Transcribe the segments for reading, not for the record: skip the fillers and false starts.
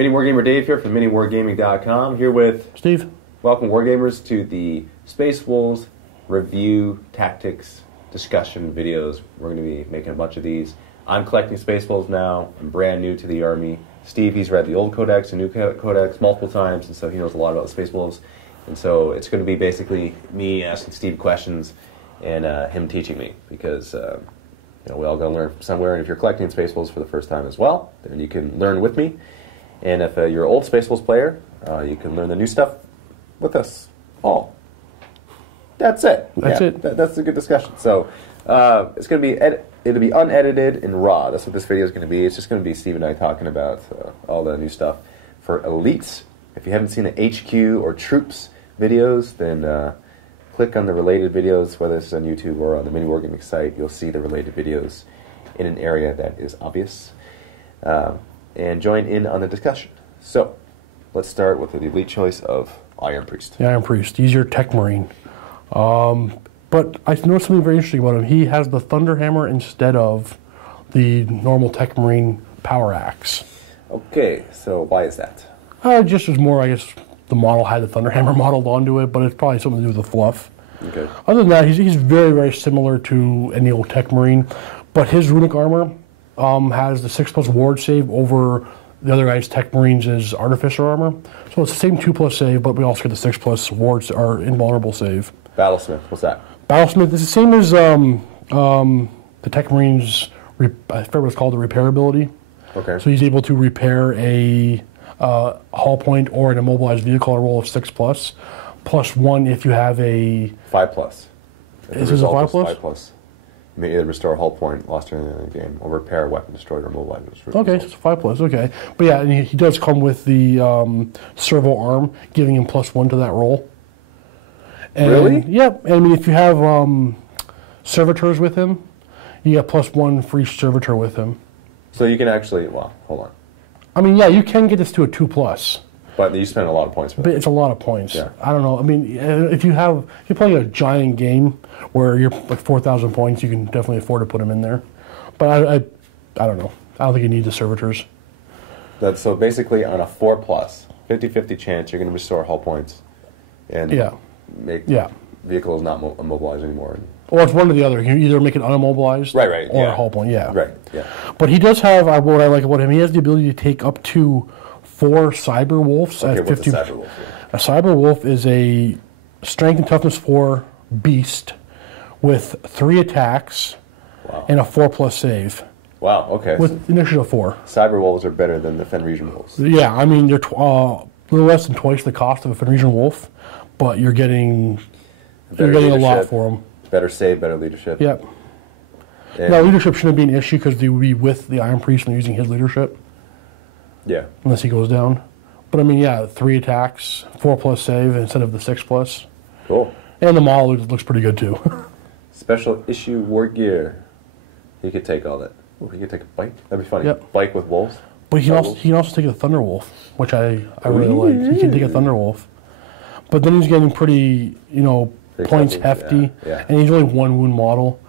MiniWarGamer Dave here from MiniWarGaming.com, here with Steve. Welcome, Wargamers, to the Space Wolves review tactics discussion videos. We're going to be making a bunch of these. I'm collecting Space Wolves now. I'm brand new to the army. Steve, he's read the old codex and new codex multiple times, and so he knows a lot about the Space Wolves. And so it's going to be basically me asking Steve questions and him teaching me, because we all got to learn from somewhere. And if you're collecting Space Wolves for the first time as well, then you can learn with me. And if you're an old Space Wolves player, you can learn the new stuff with us all. That's it. That's it. That's a good discussion. So it's going to be it'll be unedited and raw. That's what this video is going to be. It's just going to be Steve and I talking about all the new stuff for elites. If you haven't seen the HQ or troops videos, then click on the related videos, whether it's on YouTube or on the MiniWarGaming site. You'll see the related videos in an area that is obvious. And join in on the discussion. So, let's start with the elite choice of Iron Priest. The Iron Priest. He's your tech marine. But I noticed something very interesting about him. He has the Thunder Hammer instead of the normal tech marine power axe. Okay, so why is that? Just as more, I guess, the model had the Thunder Hammer modeled onto it, but it's probably something to do with the fluff. Okay. Other than that, he's very, very similar to any old tech marine, but his runic armor has the 6+ ward save over the other guy's tech marines' artificer armor. So it's the same 2+ save, but we also get the 6+ wards are invulnerable save. Battlesmith, what's that? Battlesmith is the same as the tech marines. I forget what it's called, the repair ability. Okay. So he's able to repair a hull point or an immobilized vehicle roll of 6+, +1 if you have a 5+. Is this a 5+? 5+. You may either restore a hull point lost during the game, or repair a weapon destroyed or immobilized. Okay, so it's 5+. Okay, but yeah, and he does come with the servo arm, giving him +1 to that roll. And, really? Yep. Yeah, I mean, if you have servitors with him, you get +1 for each servitor with him. So you can actually, well, hold on. I mean, yeah, you can get this to a 2+. But you spend a lot of points for that. But it's a lot of points. Yeah. I don't know. I mean, if you're playing a giant game where you're like 4,000 points, you can definitely afford to put them in there. But I don't know. I don't think you need the servitors. So basically on a 4+, 50-50 chance you're going to restore hull points and make vehicles not immobilized anymore. Or it's one or the other. You either make it unimmobilized or a hull point. Yeah. Right. Yeah. But he does have what I like about him. He has the ability to take up to 4 Cyber Wolves at 50. What's a Cyber Wolf? A Cyber Wolf is a strength and toughness 4 beast with 3 attacks and a 4+ save. Wow, okay. With initiative 4. Cyber Wolves are better than the Fenrisian Wolves. Yeah, I mean, they're a little less than twice the cost of a Fenrisian Wolf, but you're getting a lot for them. Better save, better leadership. Yep. Now, leadership shouldn't be an issue because they would be with the Iron Priest and using his leadership. Yeah. Unless he goes down. But I mean, yeah, 3 attacks, 4+ save instead of the 6+. Cool. And the model looks pretty good too. Special issue war gear. He could take all that. Oh, he could take a bike. That'd be funny. Yep. Bike with wolves. But he can also take a Thunder Wolf, which I really like. He can take a Thunder Wolf. But then he's getting pretty, points hefty. Yeah. And he's only 1 wound model.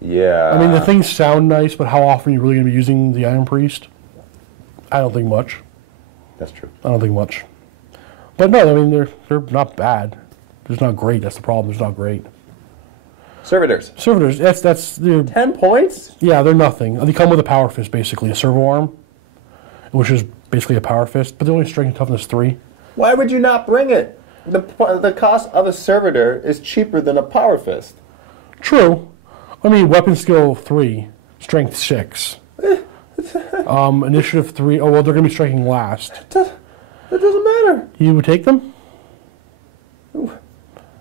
Yeah. I mean, the things sound nice, but how often are you really going to be using the Iron Priest? I don't think much. That's true. I don't think much. But no, I mean, they're not bad. They're just not great. That's the problem. They're not great. Servitors. Servitors. That's 10 points? Yeah, they're nothing. They come with a power fist, basically. A servo arm, which is basically a power fist. But they're only strength and toughness 3. Why would you not bring it? The cost of a servitor is cheaper than a power fist. True. I mean, weapon skill 3, strength 6. Initiative 3. Oh, well, they're going to be striking last. That doesn't matter. You would take them?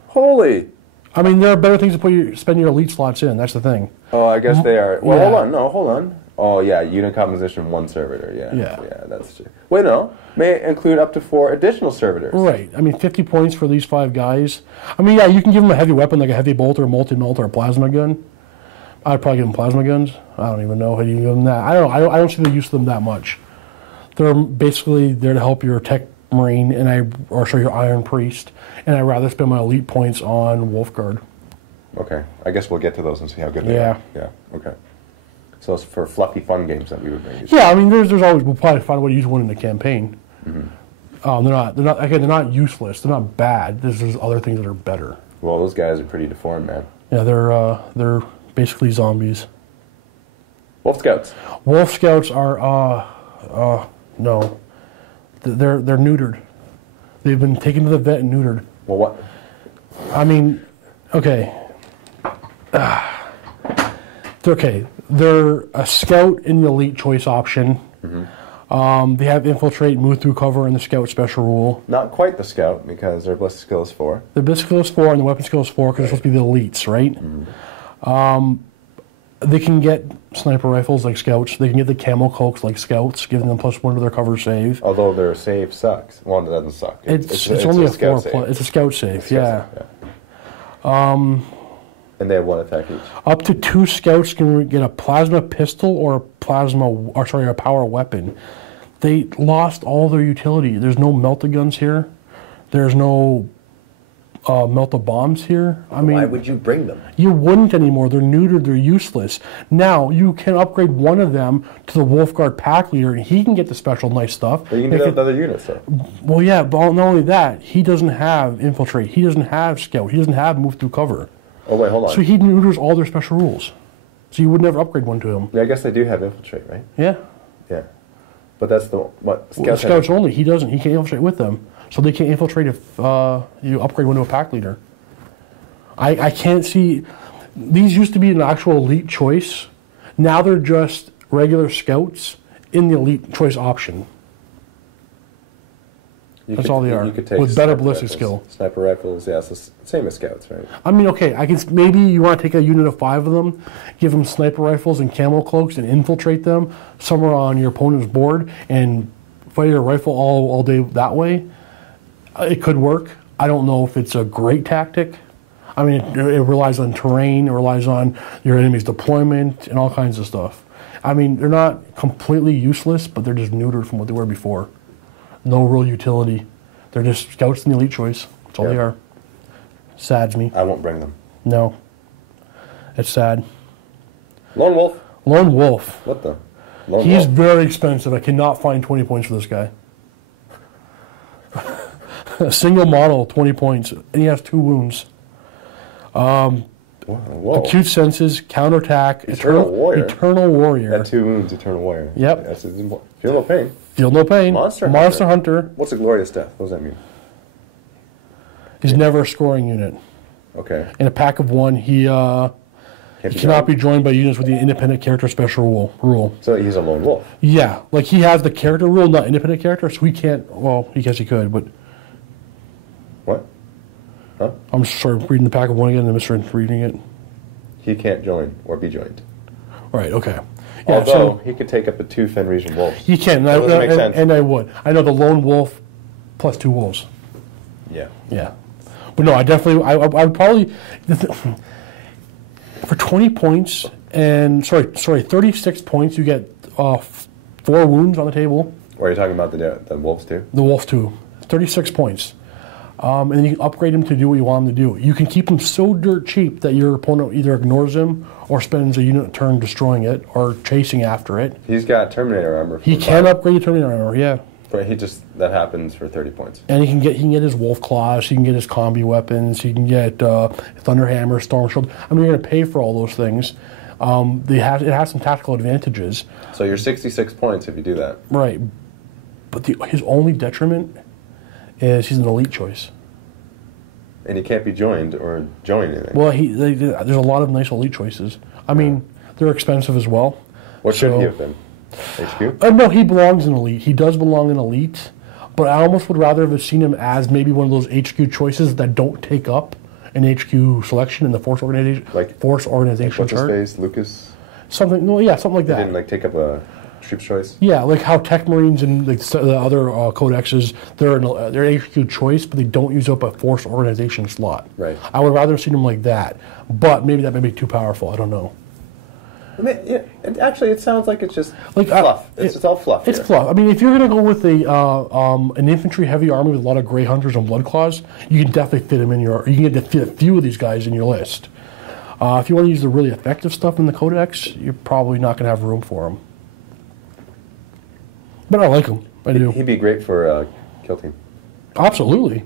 Holy. I mean, there are better things to spend your elite slots in. That's the thing. Oh, I guess they are. Well, hold on. No, hold on. Oh, yeah, unit composition 1 servitor. Yeah, that's true. Wait, no. May include up to 4 additional servitors. Right. I mean, 50 points for these 5 guys. I mean, yeah, you can give them a heavy weapon like a heavy bolt or a multi-melt or a plasma gun. I'd probably give them plasma guns. I don't even know how you give them that. I don't know. I don't see the use of them that much. They're basically there to help your tech marine or your Iron Priest, and I'd rather spend my elite points on Wolfguard. Okay. I guess we'll get to those and see how good they are. Yeah. Okay. So it's for fluffy fun games that we would bring. Yeah, I mean, there's always we'll probably find a way to use one in the campaign. They're not useless. They're not bad. There's other things that are better. Well, those guys are pretty deformed, man. Yeah, they're basically zombies. Wolf Scouts. Wolf Scouts are no, they're neutered. They've been taken to the vet and neutered. Well, what? I mean, okay. Okay, they're a scout in the elite choice option. They have infiltrate, move through cover, and the scout special rule. Not quite the scout, because their ballistic skill is 4. The ballistic skill is 4, and the weapon skill is 4, because they're supposed to be the elites, right? They can get sniper rifles like scouts. They can get the camo cloaks like scouts, giving them +1 to their cover save. Although their save sucks. Well, it doesn't suck. It's only a 4 save. plus. It's a scout save, yeah. And they have 1 attack each. Up to 2 scouts can get a plasma pistol or a power weapon. They lost all their utility. There's no melt-a-guns here. There's no melt-a-bombs here. I mean, why would you bring them? You wouldn't anymore. They're neutered. They're useless. Now, you can upgrade one of them to the Wolfguard pack leader, and he can get the special nice stuff. But you can do that with other units, though. Well, yeah, but not only that, he doesn't have infiltrate. He doesn't have scout. He doesn't have move through cover. Oh, wait, hold on. So he neuters all their special rules. So you would never upgrade one to him. Yeah, I guess they do have infiltrate, right? Yeah. Yeah. But that's what Scouts only. He doesn't. He can't infiltrate with them. So they can't infiltrate if you upgrade one to a pack leader. I can't see... These used to be an actual elite choice. Now they're just regular scouts in the elite choice option. That's all they are. You could take with better ballistic skill. Sniper rifles, yeah, it's the same as scouts, right? I mean, okay, maybe you want to take a unit of 5 of them, give them sniper rifles and camo cloaks and infiltrate them somewhere on your opponent's board and fire your rifle all day that way. It could work. I don't know if it's a great tactic. I mean, it relies on terrain, it relies on your enemy's deployment and all kinds of stuff. I mean, they're not completely useless, but they're just neutered from what they were before. No real utility. They're just scouts in the elite choice. That's all they are. Sads me. I won't bring them. No. It's sad. Lone Wolf. Lone Wolf. What the? Lone He's Wolf. very expensive. I cannot find 20 points for this guy. A single model, 20 points. And he has 2 wounds. Whoa. Acute senses, counterattack, Eternal Warrior. Eternal Warrior. At 2 wounds, Eternal Warrior. Yep. That's feel no pain. Feel no pain. Monster Hunter. What's a glorious death? What does that mean? He's never a scoring unit. Okay. In a pack of 1, he cannot be joined by units with the independent character special rule. So he's a lone wolf. Yeah, like he has the character rule, not independent character, so he can't. Well, I guess he could, but What? Huh? I'm sorry, reading the pack of 1 again and misreading it. He can't join or be joined. Right. Okay. Yeah, Although he could take up the 2 Fenrisian wolves. he can, That doesn't make sense. and I would. I know the lone wolf plus 2 wolves. Yeah. Yeah, but no, I definitely, I would probably for 20 points and 36 points, you get 4 wounds on the table. Or are you talking about the wolves too? The wolf 2, 36 points. And then you can upgrade him to do what you want him to do. You can keep him so dirt cheap that your opponent either ignores him or spends a unit turn destroying it or chasing after it. He's got Terminator armor. He can upgrade the Terminator armor, yeah. But that happens for 30 points. And he can get his wolf claws, he can get his combi weapons, he can get Thunderhammer, Storm Shield. I mean, you're going to pay for all those things. It has some tactical advantages. So you're 66 points if you do that. Right. But his only detriment is he's an elite choice. And he can't be joined or join anything. Well, there's a lot of nice elite choices. I mean, they're expensive as well. What should he have been? HQ? No, he belongs in elite. He does belong in elite, but I almost would rather have seen him as maybe one of those HQ choices that don't take up an HQ selection in the Force organization. Like Force organization what's chart. his face? Lucas? Something. No, yeah, something like that. He didn't take up a troop's choice. Yeah, like how Tech Marines and the other codexes, they're HQ choice, but they don't use up a Force organization slot. Right. I would rather have seen them like that, but maybe that may be too powerful. I don't know. I mean, actually, it sounds like it's just fluff. It's all fluff. It's fluff. I mean, if you're going to go with an infantry heavy army with a lot of Grey Hunters and Blood Claws, you can definitely fit them in your. You can get to fit a few of these guys in your list. If you want to use the really effective stuff in the Codex, you're probably not going to have room for him. But I like him. I do. He'd be great for Kill Team. Absolutely.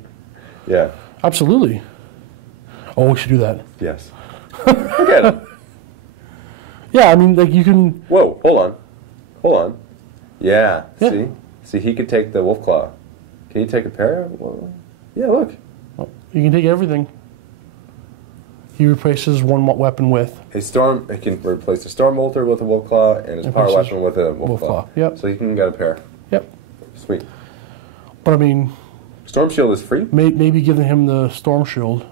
Yeah. Absolutely. Oh, we should do that. Yes. Look at him. Yeah, I mean, like, you can... Whoa, hold on. Yeah, see? See, he could take the Wolf Claw. Can you take a pair? Well, yeah, look. Oh, you can take everything. He replaces one weapon with... He can replace the Storm Bolter with a Wolf Claw and his power weapon with a Wolf Claw. Yep. So he can get a pair. Yep. Sweet. But, I mean... Storm Shield is free? Maybe giving him the Storm Shield.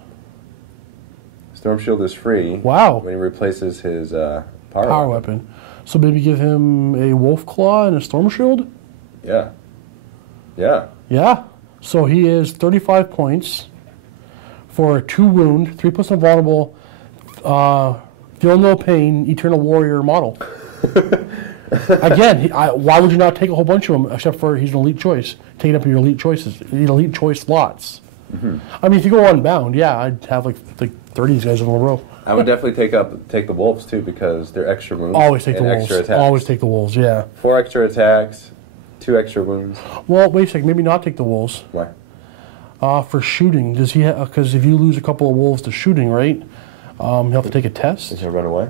Storm Shield is free. Wow. When he replaces his power weapon. So maybe give him a Wolf Claw and a Storm Shield? Yeah. Yeah. Yeah. So he is 35 points for a 2 wound, 3+ invulnerable, feel no pain, Eternal Warrior model. Again, why would you not take a whole bunch of them, except for he's an elite choice? Take it up in your elite choices. You need elite choice slots. Mm-hmm. I mean, if you go unbound, yeah, I'd have like 30 of these guys in a row. I would definitely take the wolves too, because they're extra wounds. Always take the wolves. Extra attacks. Always take the wolves. Yeah. 4 extra attacks, 2 extra wounds. Well, wait a second. Maybe not take the wolves. Why? For shooting, does he? Because if you lose a couple of wolves to shooting, right? He'll have to take a test. Is he run away?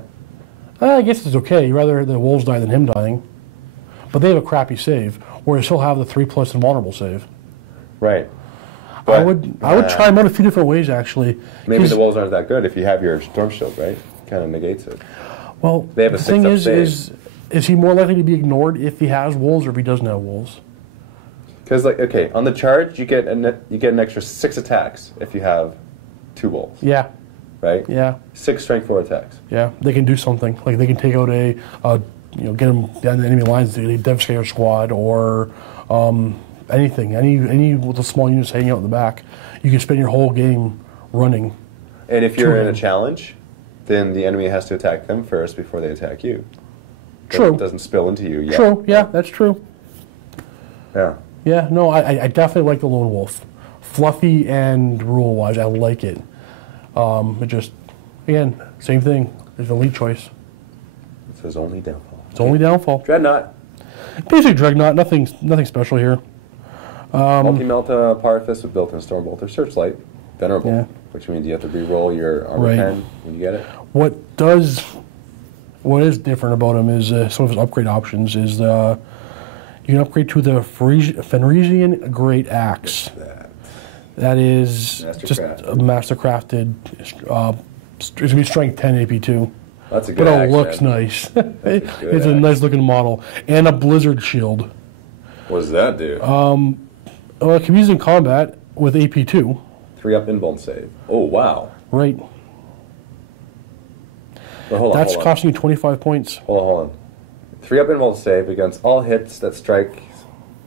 I guess it's okay. You'd rather the wolves die than him dying. But they have a crappy save, whereas he'll have the 3+ invulnerable save. Right. But, I would try him out a few different ways, actually. Maybe the wolves aren't that good if you have your Storm Shield, right? Kind of negates it. Well, they have a the thing is he more likely to be ignored if he has wolves or if he doesn't have wolves? Because, like, okay, on the charge, you get an extra 6 attacks if you have 2 wolves. Yeah. Right? Yeah. 6 strength 4 attacks. Yeah, they can do something. Like, they can take out get them down the enemy lines, a Devastator squad, or anything. Any with the small units hanging out in the back. You can spend your whole game running. And if you're in a challenge, then the enemy has to attack them first before they attack you. True. It doesn't spill into you yet. True, yeah, that's true. Yeah. Yeah, no, I definitely like the Lone Wolf. Fluffy and rule-wise, I like it. It just, again, same thing. It's an elite choice. It's his only downfall. It's only downfall. Dreadnought. Basic Dreadnought, nothing special here. Multi-Melta Power Fist with built-in Storm Bolter Searchlight. Venerable, which means you have to re-roll your armor 10 when you get it. What is different about him is some of his upgrade options is you can upgrade to the Fenrisian Great Axe. That is just a master-crafted. It's going to be strength 10 AP2. That's a good axe. But it looks nice. It's a nice-looking model. And a Blizzard Shield. What does that do? It can be used in combat with AP2. 3-up invuln save. Oh, wow. Right. But hold on, That's costing you 25 points. Hold on. 3-up invuln save against all hits that strike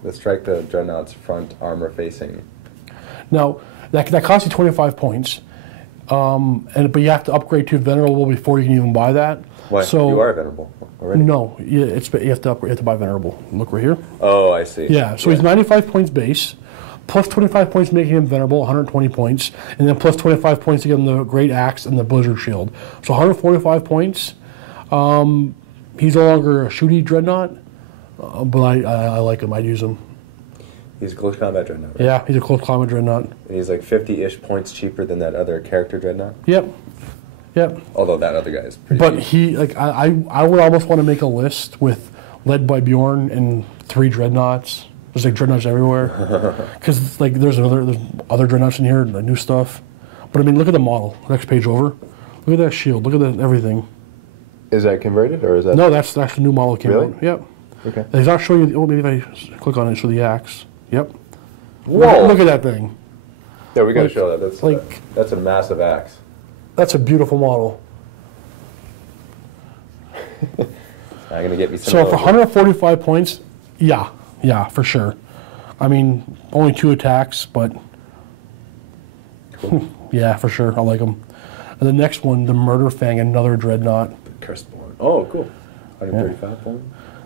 the Dreadnought's front armor facing. Now, that costs you 25 points, but you have to upgrade to Venerable before you can even buy that. Why? So, you are Venerable already? No, you have to buy Venerable. Look right here. Oh, I see. Yeah, so he's 95 points base, plus 25 points making him Venerable, 120 points, and then plus 25 points to give him the Great Axe and the Blizzard Shield. So 145 points. He's no longer a shooty Dreadnought, but I like him. I'd use him. He's a close combat Dreadnought, right? Yeah, he's a close combat Dreadnought. And he's like 50-ish points cheaper than that other character Dreadnought? Yep. Although that other guy is pretty But cheap. I would almost want to make a list with led by Bjorn and 3 Dreadnoughts. There's like Dreadnoughts everywhere. Because like there's other Dreadnoughts in here, like new stuff. But I mean, look at the model. Next page over. Look at that shield. Look at everything. Is that converted or is that? No, that's the new model came out. Yep. Okay. He's not showing you. Oh, maybe if I click on it, show the axe. Yep. Whoa! Look at that thing. Yeah, we got to show that. That's a massive axe. That's a beautiful model. I'm gonna get me some. So for 145 points, yeah, for sure. I mean, only 2 attacks, but cool. Yeah, for sure. I like them. And the next one, the Murder Fang, another Dreadnought. The Curseborn. Oh, cool. 135 points.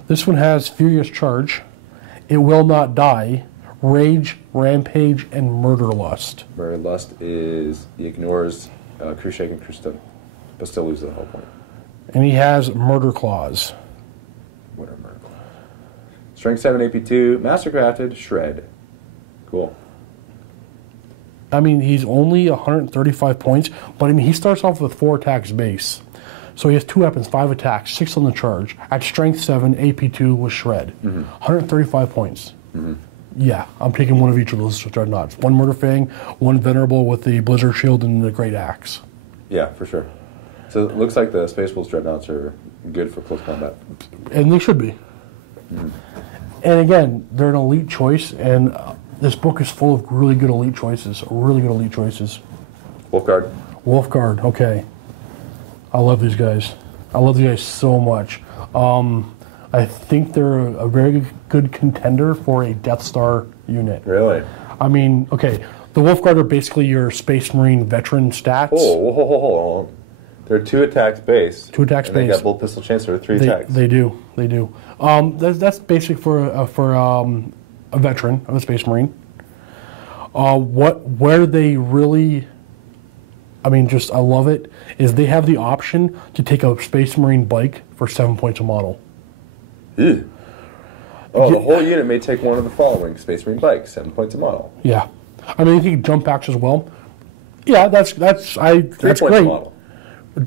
This one has Furious Charge. It will not die. Rage, Rampage, and Murder Lust. Murder Lust is he ignores Cruciate and Cruciate but still loses the whole point. And he has Murder Claws. What are murder claws? Strength 7 AP2, Mastercrafted, Shred. Cool. I mean, he's only 135 points, but I mean, he starts off with 4 attacks base. So he has 2 weapons, 5 attacks, 6 on the charge. At Strength 7, AP2 with Shred. 135 points. Yeah, I'm taking one of each of those Dreadnoughts. 1 Murder Fang, 1 Venerable with the Blizzard Shield and the Great Axe. Yeah, for sure. So it looks like the Space Wolf Dreadnoughts are good for close combat. And they should be. And again, they're an elite choice, and this book is full of really good elite choices. Really good elite choices. Wolfguard. Wolfguard, okay. I love these guys. I love these guys so much. I think they're a very good contender for a Deathstar unit. Really? I mean, okay, the Wolfguard are basically your Space Marine veteran stats. Oh. They're 2 attacks base. 2 attacks and base. They got Bolt Pistol Chancer with 3 attacks. They do. That's basic for a veteran of a Space Marine. Where they really, I mean, I love it, is they have the option to take a Space Marine bike for 7 points a model. Ew. Oh, the whole unit may take one of the following: Space Marine bike, 7 points a model. Yeah, I mean, you can jump packs as well. Yeah, that's 3 that's points great. a model.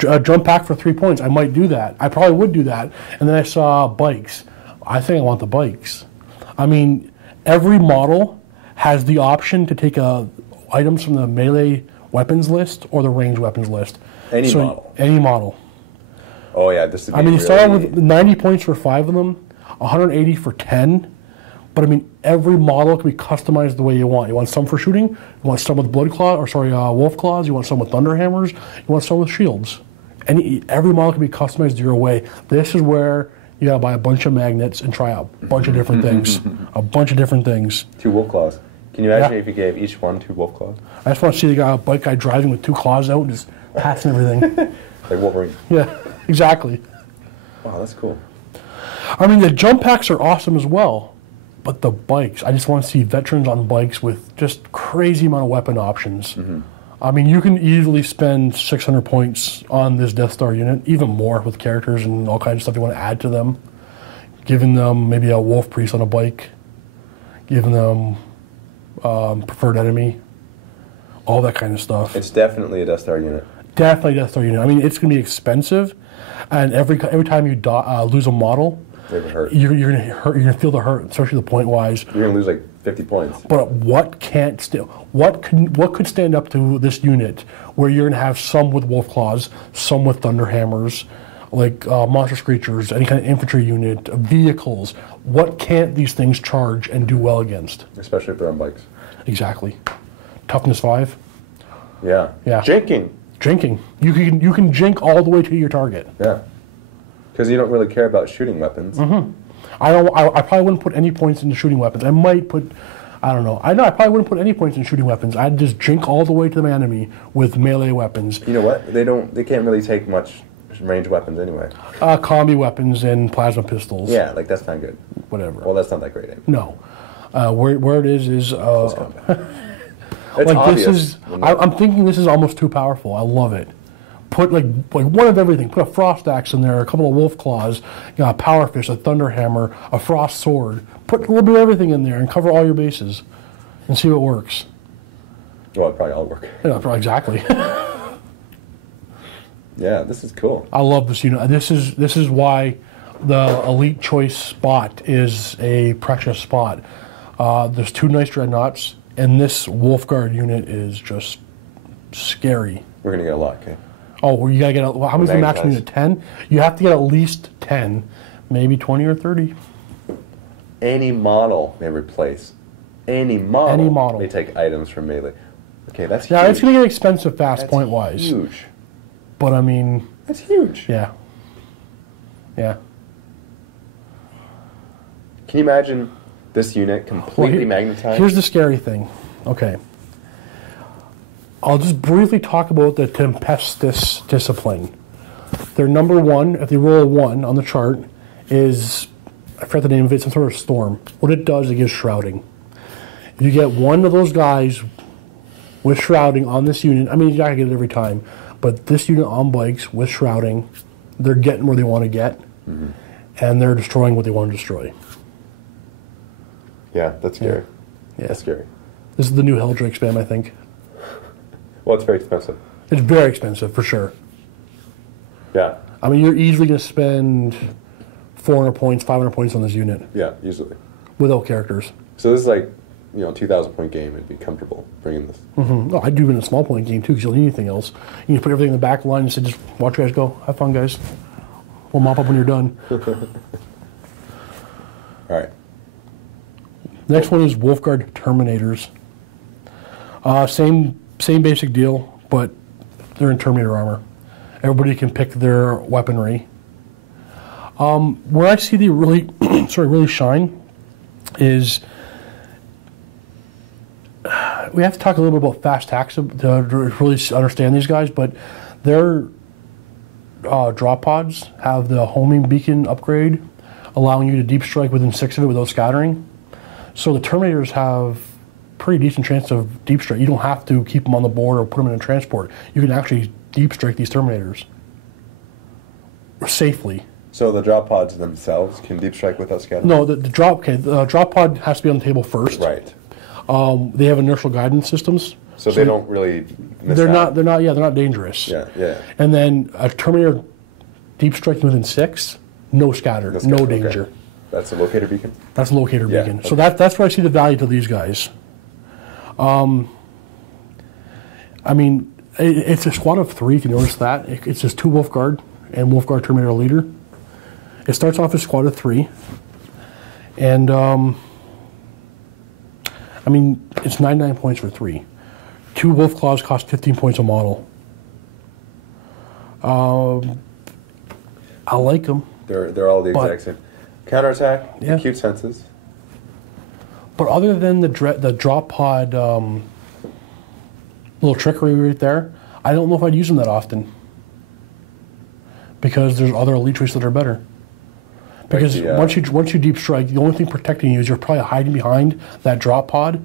A jump pack for 3 points. I might do that. I probably would do that. And then I saw bikes. I think I want the bikes. I mean, every model has the option to take items from the melee weapons list or the ranged weapons list. Any model. Any model. Oh yeah, this would be. I mean, you start out with 90 points for 5 of them, 180 for 10. But I mean, every model can be customized the way you want. You want some for shooting. You want some with wolf claws. You want some with thunder hammers. You want some with shields. Every model can be customized your way. This is where you gotta buy a bunch of magnets and try out a bunch of different things. A bunch of different things. 2 wolf claws. Can you imagine if you gave each one 2 wolf claws? I just want to see the bike guy driving with 2 claws out and just passing everything. Like Wolverine. Yeah, exactly. Wow, that's cool. I mean, the jump packs are awesome as well. But the bikes, I just want to see veterans on bikes with just crazy amount of weapon options. I mean, you can easily spend 600 points on this Death Star unit, even more with characters and all kinds of stuff you want to add to them. Giving them maybe a Wolf Priest on a bike, giving them preferred enemy, all that kind of stuff. It's definitely a Death Star unit. Definitely Death Star unit. I mean, it's going to be expensive, and every time you lose a model, you're gonna hurt. You're gonna feel the hurt, especially the point wise. You're gonna lose like 50 points. But what could stand up to this unit where you're gonna have some with wolf claws, some with thunder hammers, like monster screechers, any kind of infantry unit, vehicles? What can't these things charge and do well against? Especially if they're on bikes. Exactly. Toughness 5. Yeah. Jinking. You can jink all the way to your target. Yeah. Because you don't really care about shooting weapons. I probably wouldn't put any points into shooting weapons. I might put, I don't know. I probably wouldn't put any points in shooting weapons. I'd just jink all the way to the enemy with melee weapons. You know what? They can't really take much ranged weapons anyway. Combi weapons and plasma pistols. Yeah, like that's not good. Whatever. Well, that's not that great. No. Where it is close combat. like obvious. This is. I'm thinking this is almost too powerful. I love it. Put like one of everything. Put a frost axe in there, a couple of wolf claws, a power fist, a thunder hammer, a frost sword. Put a little bit of everything in there and cover all your bases, and see what works. Well, it probably all work. Yeah, exactly. Yeah, this is cool. I love this unit. This is why the elite choice spot is a precious spot. There's 2 nice dreadnoughts, and this Wolfguard unit is just scary. We're gonna get a lot, okay? Oh, well, you gotta get. How many's the maximum unit? 10. You have to get at least 10, maybe 20 or 30. Any model may replace. Any model may take items from melee. Okay, that's huge. Yeah, it's gonna get expensive fast point wise. Huge. But I mean, that's huge. Yeah. Yeah. Can you imagine this unit completely magnetized? Here's the scary thing. Okay. I'll just briefly talk about the Tempestus discipline. Their number 1, if they roll a 1 on the chart, is, I forgot the name of it, some sort of storm. What it does, it gives shrouding. If you get one of those guys with shrouding on this unit, I mean, you're not going to get it every time, But this unit on bikes with shrouding, they're getting where they want to get, and they're destroying what they want to destroy. Yeah, that's scary. Yeah. That's scary. This is the new Helldrake spam, I think. Well, it's very expensive. It's very expensive, for sure. Yeah. I mean, you're easily going to spend 400 points, 500 points on this unit. Yeah, usually. Without characters. So this is like, 2,000-point game. It'd be comfortable bringing this. Oh, I'd do it in a small point game, too, because you don't need anything else. You can put everything in the back line and say, just watch you guys go. Have fun, guys. We'll mop up when you're done. All right. Next one is Wolfguard Terminators. Same basic deal, but they're in Terminator armor. Everybody can pick their weaponry. Where I see the really, really shine is we have to talk a little bit about fast attacks to really understand these guys, but their drop pods have the homing beacon upgrade, allowing you to deep strike within 6 of it without scattering. So the Terminators have pretty decent chance of deep strike. You don't have to keep them on the board or put them in a transport. You can actually deep strike these Terminators safely. So the drop pods themselves can deep strike without scattering? No, the drop pod has to be on the table first. Right. They have inertial guidance systems. So they don't really miss they're out. not they're not dangerous. Yeah. And then a Terminator deep striking within 6, no scatter, no danger. Okay. That's a locator beacon? That's a locator beacon. Okay. So that's where I see the value to these guys. I mean, it's a squad of 3, if you notice that. It's just 2 Wolfguard and Wolfguard Terminator leader. It starts off as a squad of 3. And, I mean, it's 99 points for 3. 2 Wolf Claws cost 15 points a model. I like them. They're all the exact same. Counterattack, Yeah. acute senses. But other than the drop pod little trickery right there, I don't know if I'd use them that often. Because there's other elite traits that are better. Because once you deep strike, the only thing protecting you is you're probably hiding behind that drop pod.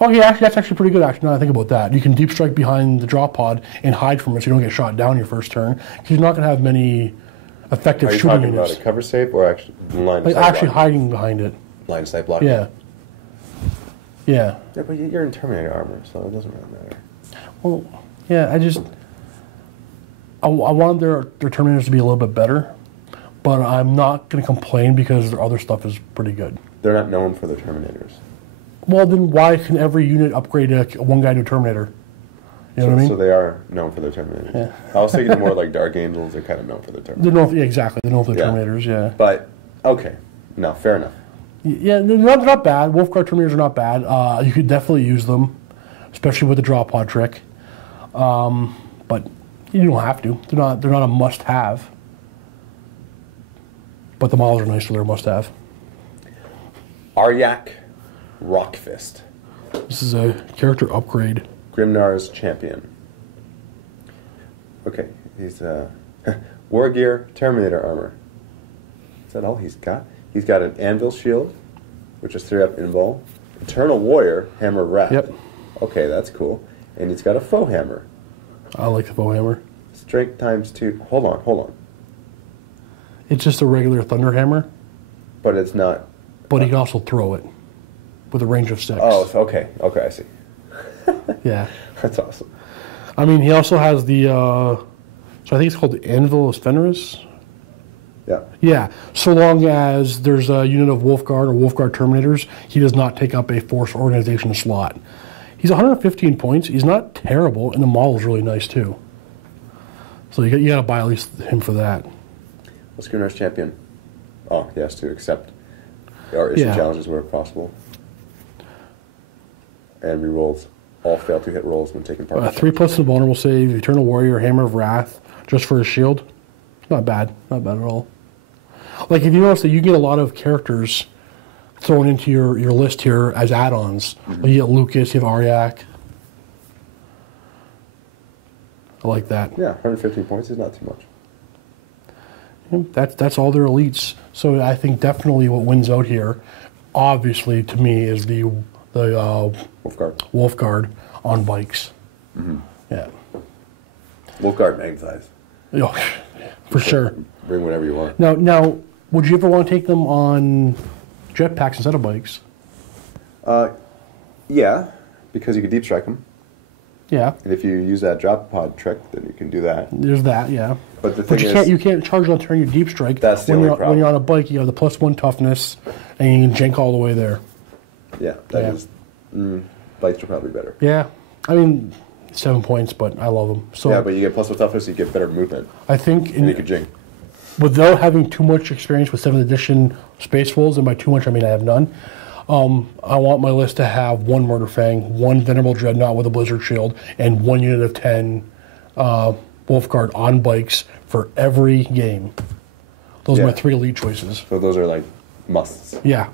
Oh yeah, actually that's actually pretty good. Actually, now that I think about that, you can deep strike behind the drop pod and hide from it, so you don't get shot down your first turn. Because you're not going to have many effective shooting Are you talking units. about a cover save or actually line of Like sight actually blocking? hiding behind it. Line of sight blocking? Yeah. Yeah. Yeah, but you're in Terminator armor, so it doesn't really matter. Well, yeah, I wanted their Terminators to be a little bit better, but I'm not going to complain because their other stuff is pretty good. They're not known for their Terminators. Well, then why can every unit upgrade one guy to a Terminator? You know what I mean? So they are known for their Terminators. Yeah. I was thinking more like Dark Angels, they're kind of known for their Terminators. They're known, exactly. They're known for the Yeah. Terminators, yeah. But, okay. No, fair enough. Yeah, they're not bad. Wolfguard Terminators are not bad. You could definitely use them, especially with the drop pod trick. But you don't have to. They're not a must-have. But the models are nice, so they're a must-have. Aryak Rockfist. This is a character upgrade. Grimnar's champion. Okay, he's war gear, Terminator armor. Is that all he's got? He's got an anvil shield, which is 3-up invul. Eternal warrior, hammer of wrath. Yep. Okay, that's cool. And he's got a foe hammer. I like the bow hammer. Strength times 2. Hold on. It's just a regular thunder hammer, But it's not. but he can also throw it with a range of 6. Oh, okay, I see. Yeah. That's awesome. I mean, he also has the, so I think it's called the Anvil Fenris. Yeah. Yeah, so long as there's a unit of Wolfguard or Wolfguard Terminators, he does not take up a Force Organization slot. He's 115 points. He's not terrible, and the model's really nice, too. So you got to buy at least him for that. What's Grimnar's champion? Oh, he has to accept or issue challenges where possible. And rerolls. All fail to hit rolls when taking part. 3+ invulnerable save, Eternal Warrior, Hammer of Wrath, just for his shield. Not bad. Not bad at all. Like, if you notice that you get a lot of characters thrown into your list here as add-ons. Like you get Lucas, you have Aryak. I like that. Yeah, 115 points is not too much. That's all their elites. So I think definitely what wins out here, obviously to me, is the Wolfguard. Wolfguard on bikes. Mm-hmm. Yeah. Wolf Guard magnifies. Oh, for sure. Bring whatever you want. Now, would you ever want to take them on jetpacks instead of bikes? Yeah, because you could deep strike them. Yeah. And if you use that drop pod trick, then you can do that. There's that, yeah. But the thing is, you can't charge on turn your deep strike. That's the only problem. When you're on a bike, you have the +1 toughness, and you can jank all the way there. Yeah, that is. Bikes are probably better. Yeah, I mean, 7 points, but I love them. So yeah, but you get +1 toughness, you get better movement. I think And you could jink. Without having too much experience with 7th edition Space Wolves, and by too much I mean I have none. I want my list to have 1 Murder Fang, 1 Venerable Dreadnought with a Blizzard Shield, and 1 unit of 10 Wolf Guard on bikes for every game. Those are my 3 elite choices. So those are like musts. Yeah.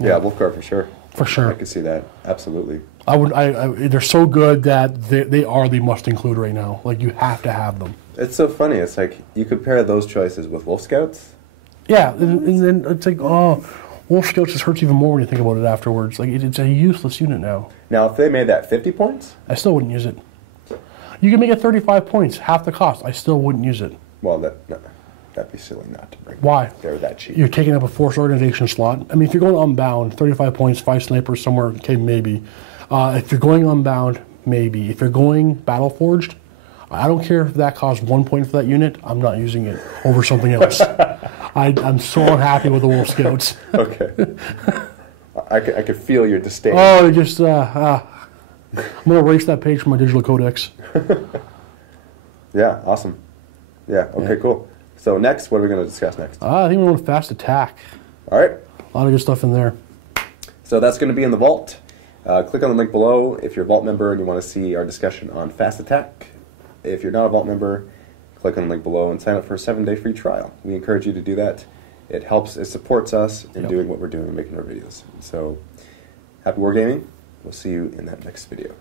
Yeah, Wolf Guard for sure. For sure. I can see that. Absolutely. They're so good that they are the must include right now. Like, you have to have them. It's so funny. It's like you compare those choices with Wolf Scouts. Yeah, and then it's like, oh, Wolf Scouts just hurts even more when you think about it afterwards. Like, it's a useless unit now. Now, if they made that 50 points? I still wouldn't use it. You can make it 35 points, half the cost. I still wouldn't use it. Well, that'd be silly not to bring. Why? They're that cheap. You're taking up a force organization slot. I mean, if you're going unbound, 35 points, 5 snipers somewhere, okay, maybe. If you're going unbound, maybe. If you're going battle forged, I don't care if that costs 1 point for that unit. I'm not using it over something else. I'm so unhappy with the Wolf Scouts. Okay. I could feel your disdain. Oh, just I'm gonna erase that page from my digital codex. Yeah, awesome. Yeah. Okay. Yeah. Cool. So next, what are we going to discuss next? I think we're going to fast attack. All right. A lot of good stuff in there. So that's going to be in the vault. Click on the link below if you're a vault member and you want to see our discussion on fast attack. If you're not a vault member, click on the link below and sign up for a 7-day free trial. We encourage you to do that. It supports us in doing what we're doing and making our videos. So, happy wargaming. We'll see you in that next video.